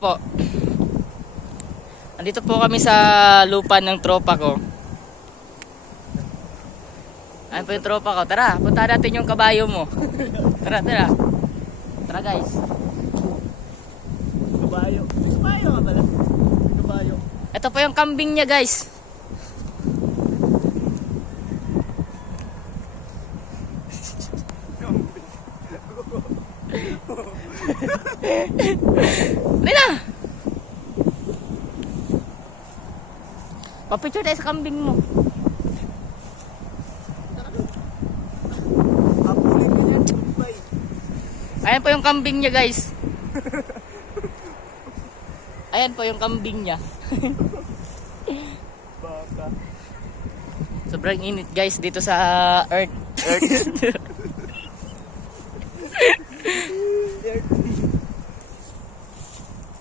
po. Andito po kami sa lupa ng tropa ko. Ayun po yung tropa ko. Tara, punta natin yung kabayo mo. Tara, tara. Tara guys. Kabayo. May kabayo nga pala. May kabayo. Ito po yung kambing niya guys. Dali na. Papicture tayo sa kambing mo. Kapulin din yan. Dubai. Ayan po yung kambing niya guys. Ayan po yung kambing niya. Baka. Sobrang init guys dito sa Earth.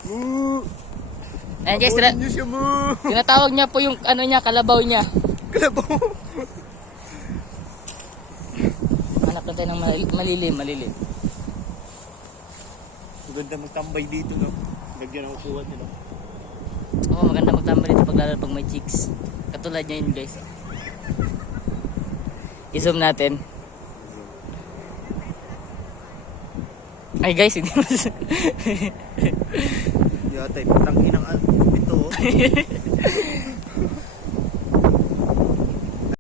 Moo! Ayan guys, Kapulin nyo siya, moo! tinatawag niya po yung ano niya, kalabaw niya. Kalabaw! Hanap na tayo ng malilim, malilim. Maganda magtambay dito, no? Lagyan ang upuan nila. Oo, maganda magtambay dito pag may chicks. Katulad niya yun guys. I-zoom natin. Ay guys, hindi mo. Yata, patang inang ito, oh.